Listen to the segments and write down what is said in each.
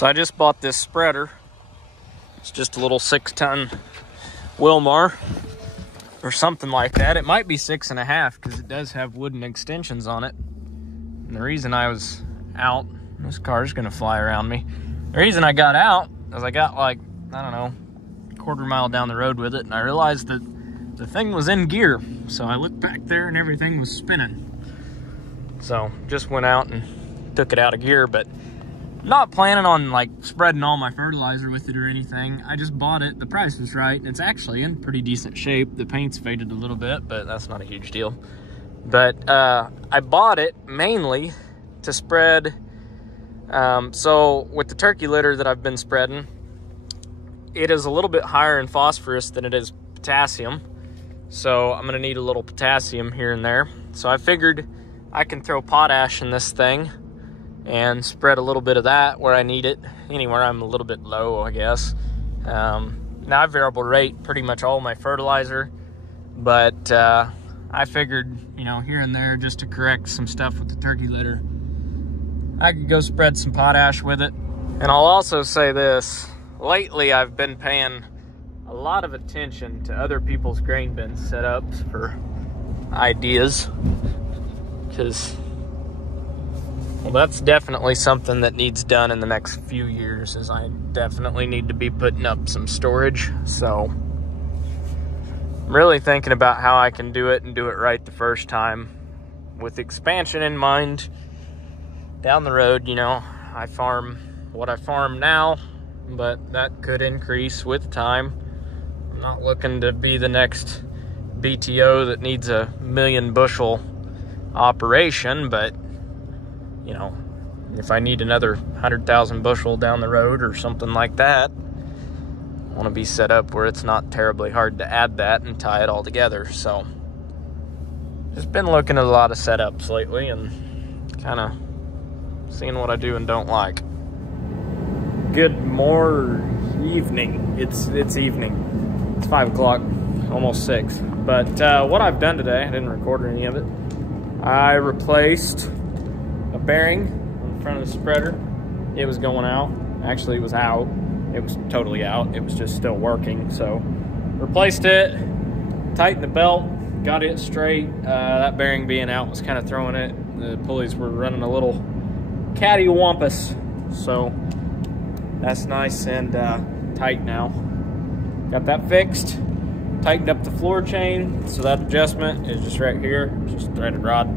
So I just bought this spreader. It's just a little 6-ton Wilmar or something like that. It might be 6.5 because it does have wooden extensions on it. And the reason I was out, this car's gonna fly around me. The reason I got out is I got like, I don't know, a quarter mile down the road with it, and I realized that the thing was in gear. So I looked back there and everything was spinning. So just went out and took it out of gear, but not planning on like spreading all my fertilizer with it or anything. I just bought it, the price was right, and it's actually in pretty decent shape. The paint's faded a little bit, but that's not a huge deal. But I bought it mainly to spread, so with the turkey litter that I've been spreading, it is a little bit higher in phosphorus than it is potassium. So I'm gonna need a little potassium here and there. So I figured I can throw potash in this thing and spread a little bit of that where I need it, anywhere I'm a little bit low, I guess. Now I variable rate pretty much all my fertilizer, but I figured, you know, here and there, just to correct some stuff with the turkey litter, I could go spread some potash with it. And I'll also say this, lately I've been paying a lot of attention to other people's grain bin setups for ideas, because, well, that's definitely something that needs done in the next few years, is I definitely need to be putting up some storage. So I'm really thinking about how I can do it and do it right the first time, with expansion in mind. Down the road, you know, I farm what I farm now, but that could increase with time. I'm not looking to be the next BTO that needs a 1,000,000 bushel operation, but you know, if I need another 100,000 bushel down the road or something like that, I want to be set up where it's not terribly hard to add that and tie it all together. So just been looking at a lot of setups lately and kind of seeing what I do and don't like. Good evening. It's evening. It's 5 o'clock, almost 6. But what I've done today, I didn't record any of it. I replaced a bearing on the front of the spreader. It was going out. Actually, it was out. It was totally out. It was just still working. So replaced it, tightened the belt, got it straight. That bearing being out was kind of throwing it. The pulleys were running a little cattywampus. So that's nice and tight now. Got that fixed. Tightened up the floor chain. So that adjustment is just right here. Just a threaded rod.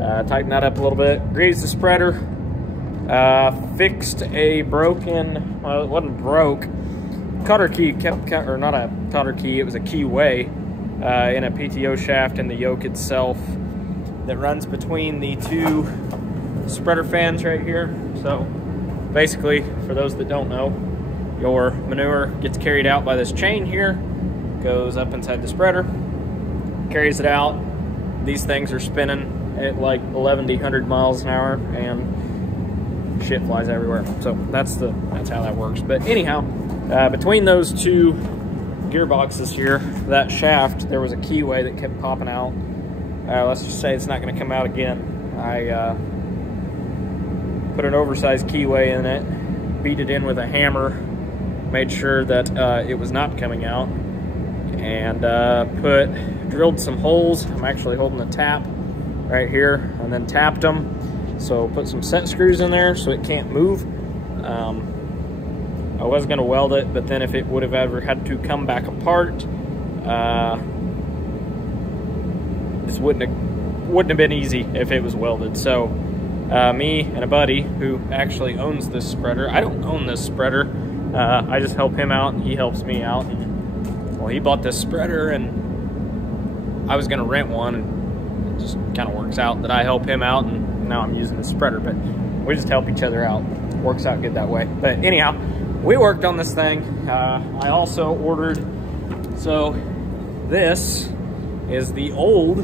Tighten that up a little bit, greased the spreader, fixed a broken, well, it wasn't broke, cutter key kept, or not a cutter key, it was a keyway in a PTO shaft in the yoke itself that runs between the two spreader fans right here. So basically, for those that don't know, your manure gets carried out by this chain here, goes up inside the spreader, carries it out. These things are spinning at like 1,100 miles an hour and shit flies everywhere. So that's how that works. But anyhow, between those two gearboxes here, that shaft, there was a keyway that kept popping out. Let's just say it's not going to come out again. I put an oversized keyway in it, beat it in with a hammer, made sure that it was not coming out, and drilled some holes. I'm actually holding a tap right here, and then tapped them. So put some set screws in there so it can't move. I was gonna weld it, but then if it would have ever had to come back apart, this wouldn't have been easy if it was welded. So me and a buddy who actually owns this spreader, I don't own this spreader, I just help him out and he helps me out. And, well, he bought this spreader and I was gonna rent one, and it just kind of works out that I help him out, and now I'm using the spreader, but we just help each other out. Works out good that way. But anyhow, we worked on this thing. I also ordered, so this is the old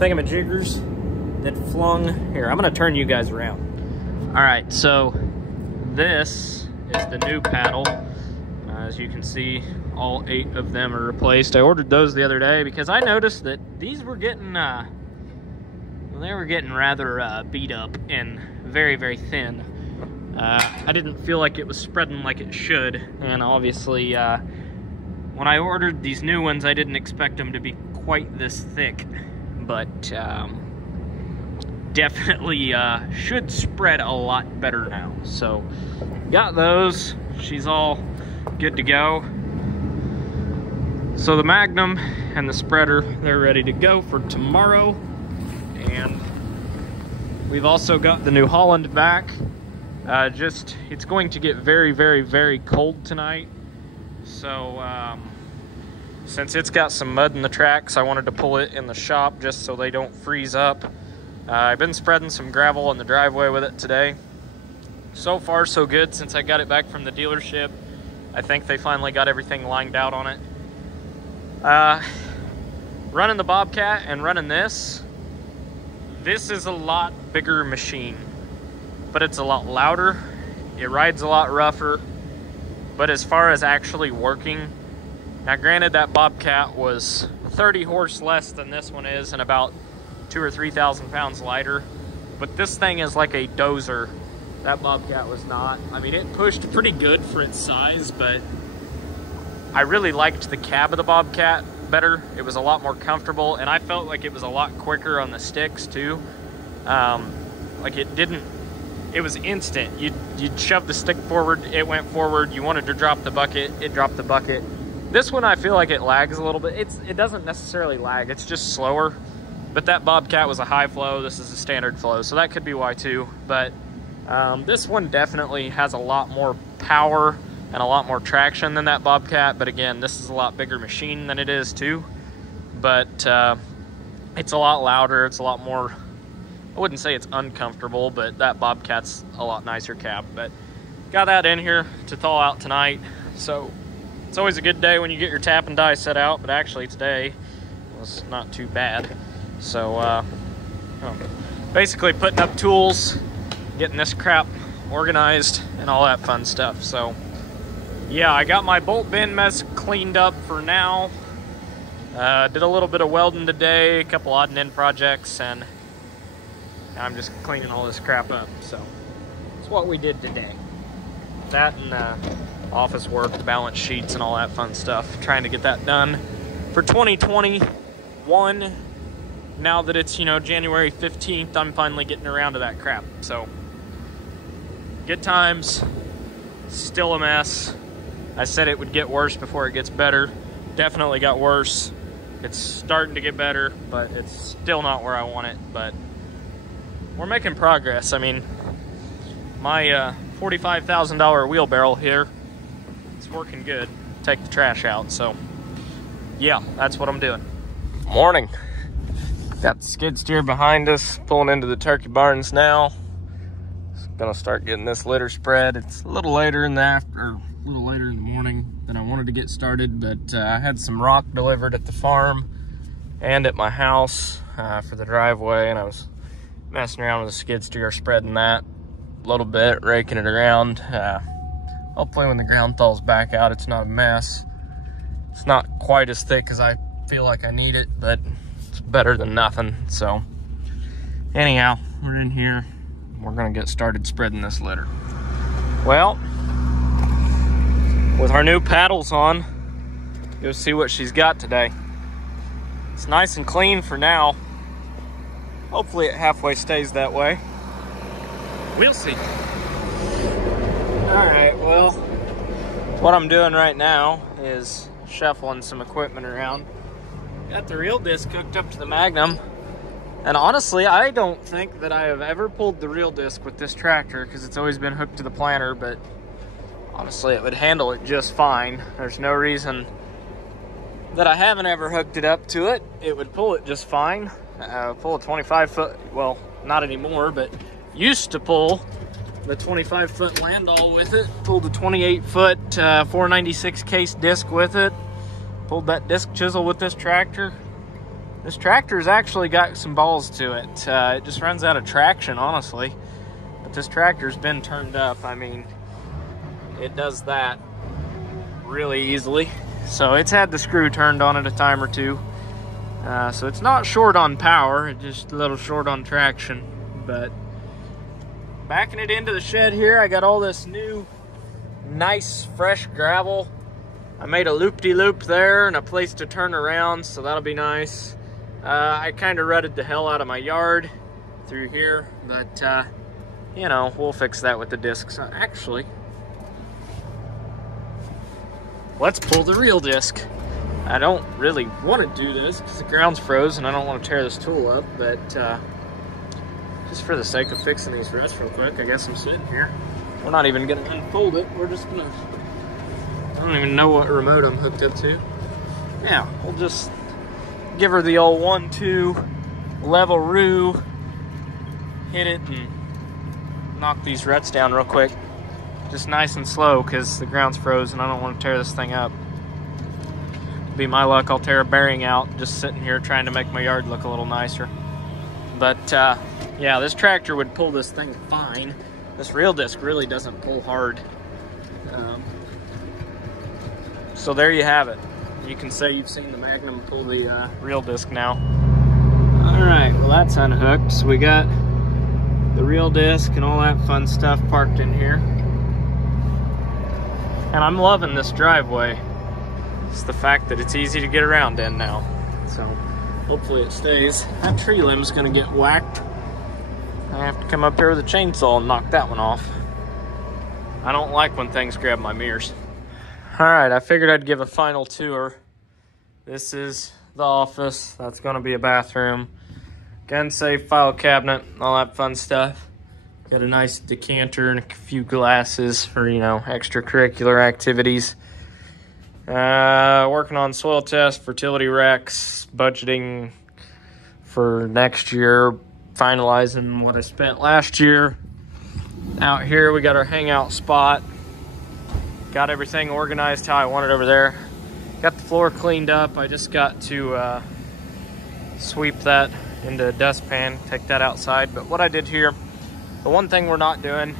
thingamajiggers that flung, here, I'm gonna turn you guys around. All right, so this is the new paddle. As you can see, all 8 of them are replaced. I ordered those the other day because I noticed that these were getting, they were getting rather beat up and very, very thin. I didn't feel like it was spreading like it should, and obviously when I ordered these new ones I didn't expect them to be quite this thick, but definitely should spread a lot better now. So got those, she's all good to go. So the Magnum and the spreader, they're ready to go for tomorrow. And we've also got the New Holland back. It's going to get very, very, very cold tonight. So since it's got some mud in the tracks, I wanted to pull it in the shop just so they don't freeze up. I've been spreading some gravel in the driveway with it today. So far so good since I got it back from the dealership. I think they finally got everything lined out on it. Running the Bobcat and running this is a lot bigger machine, but it's a lot louder, it rides a lot rougher. But as far as actually working, now granted that Bobcat was 30 horse less than this one is and about 2,000 or 3,000 pounds lighter, but this thing is like a dozer. That Bobcat was not. I mean, it pushed pretty good for its size, but I really liked the cab of the Bobcat better. It was a lot more comfortable, and I felt like it was a lot quicker on the sticks too. Like it was instant. You'd shove the stick forward, it went forward. You wanted to drop the bucket, it dropped the bucket. This one I feel like it lags a little bit. It doesn't necessarily lag, it's just slower. But that Bobcat was a high flow, this is a standard flow, so that could be why too. But this one definitely has a lot more power and a lot more traction than that Bobcat. But again, this is a lot bigger machine than it is too. But it's a lot louder, it's a lot more, I wouldn't say it's uncomfortable, but that Bobcat's a lot nicer cab. But got that in here to thaw out tonight. So it's always a good day when you get your tap and die set out, but actually today was not too bad. So basically putting up tools, getting this crap organized and all that fun stuff. So yeah, I got my bolt bin mess cleaned up for now. Did a little bit of welding today, a couple odd and end projects, and I'm just cleaning all this crap up. So that's what we did today. That and office work, balance sheets and all that fun stuff. Trying to get that done for 2021. Now that it's, January 15th, I'm finally getting around to that crap. So good times, still a mess. I said it would get worse before it gets better. Definitely got worse. It's starting to get better, but it's still not where I want it. But we're making progress. I mean, my $45,000 wheelbarrow here, it's working good. Take the trash out. So yeah, that's what I'm doing. Morning. Got the skid steer behind us, pulling into the turkey barns now. Gonna start getting this litter spread. It's a little later in the morning than I wanted to get started, but I had some rock delivered at the farm and at my house for the driveway, and I was messing around with the skid steer, spreading that a little bit, raking it around. Hopefully when the ground thaws back out, it's not a mess. It's not quite as thick as I feel like I need it, but it's better than nothing. So anyhow, we're in here. We're gonna get started spreading this litter. Well, with our new paddles on, go see what she's got today. It's nice and clean for now. Hopefully it halfway stays that way. We'll see. All right, well, what I'm doing right now is shuffling some equipment around. Got the reel disc hooked up to the Magnum. And honestly, I don't think that I have ever pulled the reel disc with this tractor because it's always been hooked to the planter, but honestly, it would handle it just fine. There's no reason that I haven't ever hooked it up to it. It would pull it just fine. Pull a 25-foot, well, not anymore, but used to pull the 25-foot Landall with it. Pulled the 28-foot 496 case disc with it. Pulled that disc chisel with this tractor. This tractor's actually got some balls to it. It just runs out of traction, honestly. But this tractor's been turned up. I mean, it does that really easily. So it's had the screw turned on it a time or two. So it's not short on power, it's just a little short on traction. But backing it into the shed here. I got all this new, nice, fresh gravel. I made a loop-de-loop there and a place to turn around, so that'll be nice. I kind of rutted the hell out of my yard through here, but you know, we'll fix that with the discs. Actually, let's pull the real disc. I don't really want to do this because the ground's froze and I don't want to tear this tool up, but just for the sake of fixing these ruts real quick, I guess I'm sitting here. We're not even going to unfold it. We're just going to, I don't even know what remote I'm hooked up to. Yeah, we'll just give her the old 1-2 level-roo, hit it and knock these ruts down real quick. Just nice and slow because the ground's froze and I don't want to tear this thing up. Be my luck, I'll tear a bearing out just sitting here trying to make my yard look a little nicer. But yeah, this tractor would pull this thing fine. This real disc really doesn't pull hard. So there you have it. You can say you've seen the Magnum pull the real disc now. All right, well that's unhooked. So we got the real disc and all that fun stuff parked in here. And I'm loving this driveway. It's the fact that it's easy to get around in now. So hopefully it stays. That tree limb's gonna get whacked. I have to come up here with a chainsaw and knock that one off. I don't like when things grab my mirrors. All right, I figured I'd give a final tour. This is the office. That's gonna be a bathroom. Gun safe, file cabinet, all that fun stuff. Got a nice decanter and a few glasses for, you know, extracurricular activities. Working on soil tests, fertility recs, budgeting for next year, finalizing what I spent last year. Out here we got our hangout spot. Got everything organized how I want it over there. Got the floor cleaned up. I just got to sweep that into a dustpan, take that outside. But what I did here, the one thing we're not doing,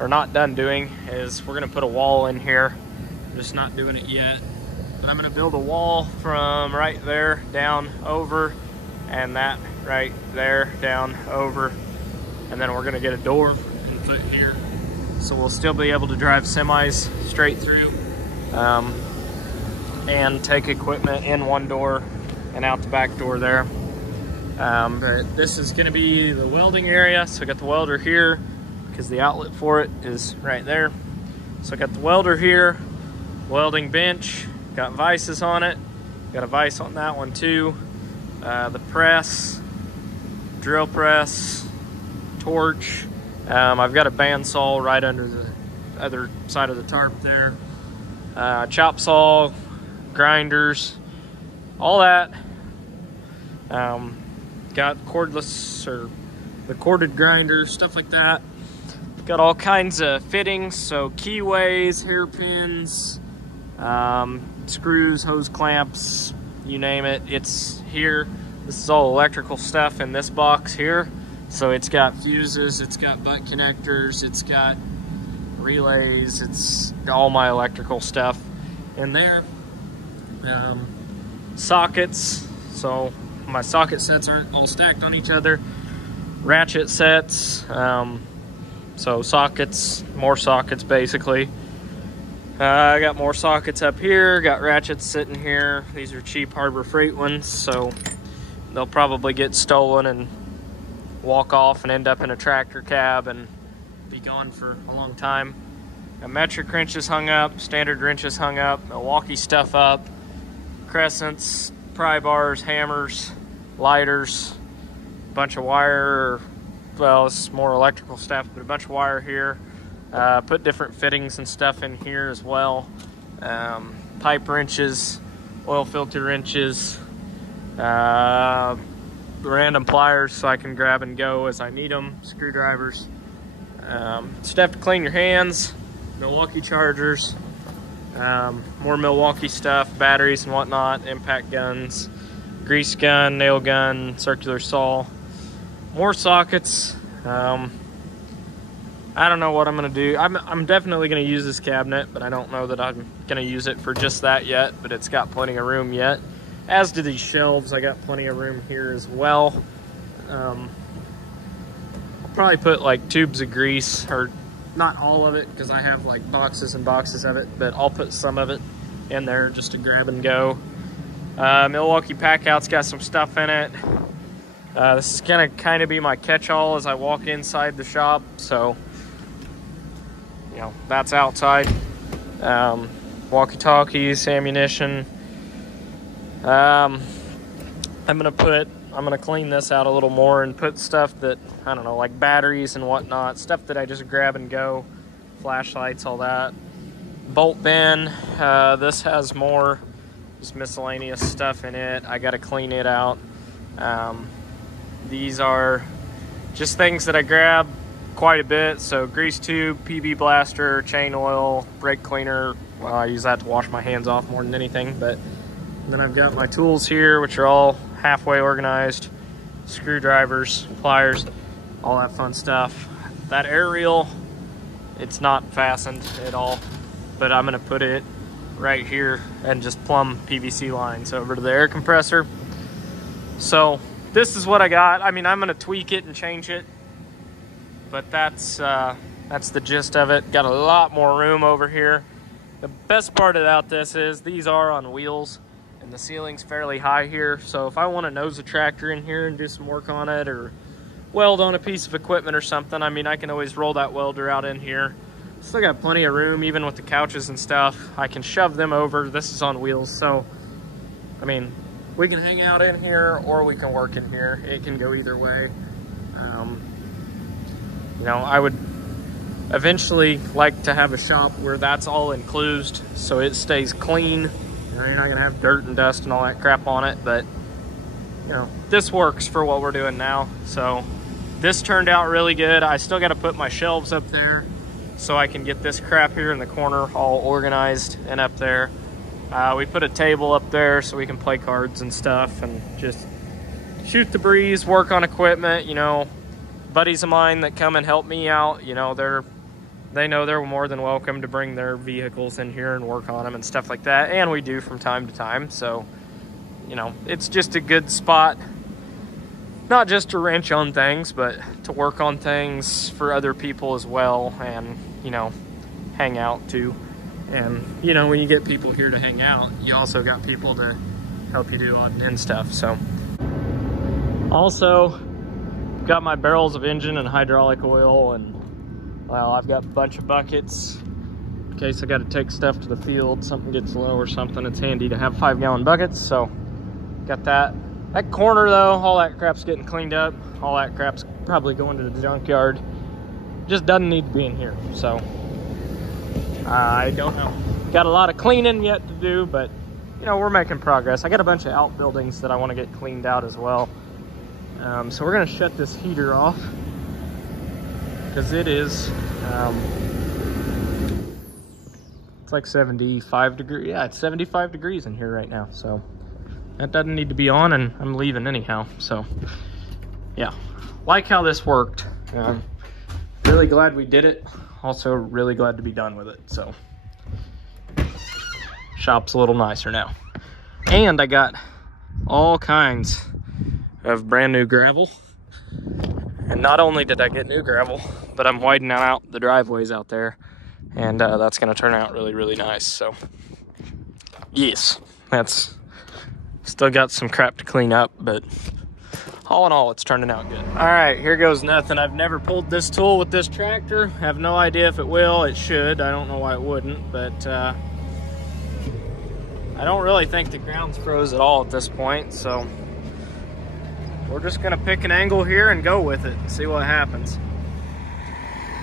or not done doing, is we're gonna put a wall in here. I'm just not doing it yet. But I'm gonna build a wall from right there down over, and that right there down over. And then we're gonna get a door and put here. So we'll still be able to drive semis straight through and take equipment in one door and out the back door there. But this is gonna be the welding area. So I got the welder here because the outlet for it is right there. So I got the welder here, welding bench, got vices on it. Got a vise on that one too. The press, drill press, torch. I've got a bandsaw right under the other side of the tarp there. Chop saw, grinders, all that. Got cordless, or the corded grinder, stuff like that. Got all kinds of fittings, so keyways, hairpins, screws, hose clamps, you name it, it's here. This is all electrical stuff in this box here. So it's got fuses, it's got butt connectors, it's got relays, it's all my electrical stuff in there. Sockets, so my socket sets aren't all stacked on each other. Ratchet sets, so sockets, more sockets basically. I got more sockets up here, got ratchets sitting here. These are cheap Harbor Freight ones, so they'll probably get stolen and walk off and end up in a tractor cab and be gone for a long time. Got metric wrenches hung up, standard wrenches hung up, Milwaukee stuff up, crescents, pry bars, hammers, lighters, a bunch of wire, well, it's more electrical stuff, but a bunch of wire here. Put different fittings and stuff in here as well. Pipe wrenches, oil filter wrenches, random pliers so I can grab and go as I need them, screwdrivers, stuff to clean your hands, Milwaukee chargers, more Milwaukee stuff, batteries and whatnot, impact guns, grease gun, nail gun, circular saw, more sockets. I don't know what I'm gonna do. I'm definitely gonna use this cabinet, but I don't know that I'm gonna use it for just that yet, but it's got plenty of room yet. As do these shelves, I got plenty of room here as well. probably put like tubes of grease, or not all of it because I have like boxes and boxes of it, but I'll put some of it in there just to grab and go. Milwaukee Packout's got some stuff in it. This is gonna kind of be my catch-all as I walk inside the shop, so you know, that's outside. Walkie-talkies, ammunition. I'm gonna clean this out a little more and put stuff that, I don't know, like batteries and whatnot, stuff that I just grab and go, flashlights, all that. Bolt bin, this has more just miscellaneous stuff in it. I gotta clean it out. These are just things that I grab quite a bit. So grease tube, PB blaster, chain oil, brake cleaner. Well, I use that to wash my hands off more than anything. But then I've got my tools here, which are all halfway organized. Screwdrivers, pliers, all that fun stuff. That aerial, it's not fastened at all, but I'm gonna put it right here and just plumb PVC lines over to the air compressor. So this is what I got. I mean, I'm gonna tweak it and change it, but that's the gist of it. Got a lot more room over here. The best part about this is these are on wheels and the ceiling's fairly high here. So if I want to nose a tractor in here and do some work on it or weld on a piece of equipment or something, I mean, I can always roll that welder out in here. Still got plenty of room, even with the couches and stuff. I can shove them over. This is on wheels, so I mean, we can hang out in here or we can work in here. It can go either way. You know, I would eventually like to have a shop where that's all enclosed so it stays clean. You know, you're not gonna have dirt and dust and all that crap on it, but you know, this works for what we're doing now. So this turned out really good. I still gotta put my shelves up there so I can get this crap here in the corner all organized and up there. We put a table up there so we can play cards and stuff and just shoot the breeze, work on equipment. You know, buddies of mine that come and help me out, you know, they know they're more than welcome to bring their vehicles in here and work on them and stuff like that. And we do from time to time. So, you know, it's just a good spot, not just to wrench on things, but to work on things for other people as well. And, you know, hang out too. And, you know, when you get people here to hang out, you also got people to help you do odd and end stuff. So, also, got my barrels of engine and hydraulic oil, and, well, I've got a bunch of buckets in case I got to take stuff to the field, something gets low or something. It's handy to have 5-gallon buckets, so got that. That corner, though, all that crap's getting cleaned up. All that crap's probably going to the junkyard. Just doesn't need to be in here, so I don't know. Got a lot of cleaning yet to do, but you know, we're making progress. I got a bunch of outbuildings that I want to get cleaned out as well. So we're gonna shut this heater off because it is it's like 75 degrees. Yeah, it's 75 degrees in here right now, so that doesn't need to be on, and I'm leaving anyhow. So yeah, like how this worked. Really glad we did it. Also really glad to be done with it. So shop's a little nicer now. And I got all kinds of brand new gravel. And not only did I get new gravel, but I'm widening out the driveways out there. And that's gonna turn out really, really nice. So yes, that's still got some crap to clean up, but all in all, it's turning out good. All right, here goes nothing. I've never pulled this tool with this tractor. Have no idea if it will. It should. I don't know why it wouldn't, but I don't really think the ground's froze at all at this point, so we're just gonna pick an angle here and go with it and see what happens.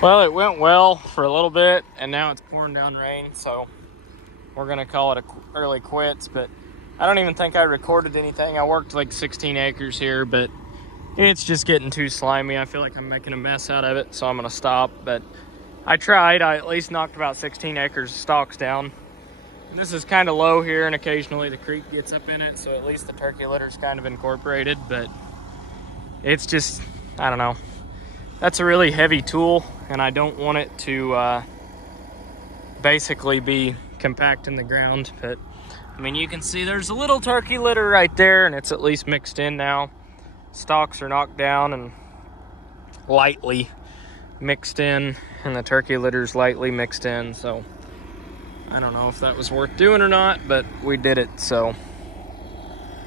Well, it went well for a little bit, and now it's pouring down rain, so we're gonna call it early quits, but I don't even think I recorded anything. I worked like 16 acres here, but it's just getting too slimy. I feel like I'm making a mess out of it, so I'm gonna stop. But I tried. I at least knocked about 16 acres of stalks down. And this is kind of low here, and occasionally the creek gets up in it, so at least the turkey litter's kind of incorporated, but it's just, I don't know. That's a really heavy tool, and I don't want it to basically be compact in the ground, but I mean, you can see there's a little turkey litter right there, and it's at least mixed in now. Stalks are knocked down, and lightly mixed in, and the turkey litter's lightly mixed in, so I don't know if that was worth doing or not, but we did it, so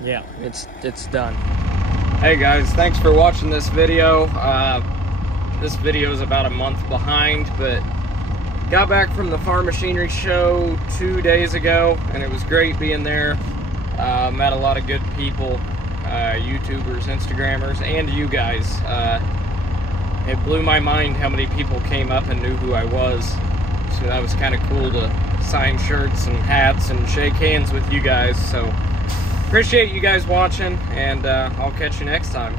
yeah, it's done. Hey guys, thanks for watching this video. This video is about a month behind, but got back from the farm machinery show 2 days ago, and it was great being there. Met a lot of good people, YouTubers, Instagrammers, and you guys. It blew my mind how many people came up and knew who I was. So that was kind of cool to sign shirts and hats and shake hands with you guys. So appreciate you guys watching, and I'll catch you next time.